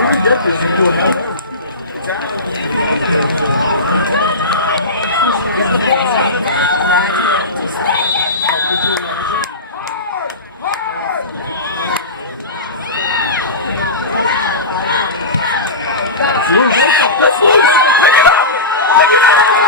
can get this. You can do a Hail Mary. Exactly. Get the ball. Imagine. Could you imagine? That's loose. That's loose. Pick it up. Pick it up.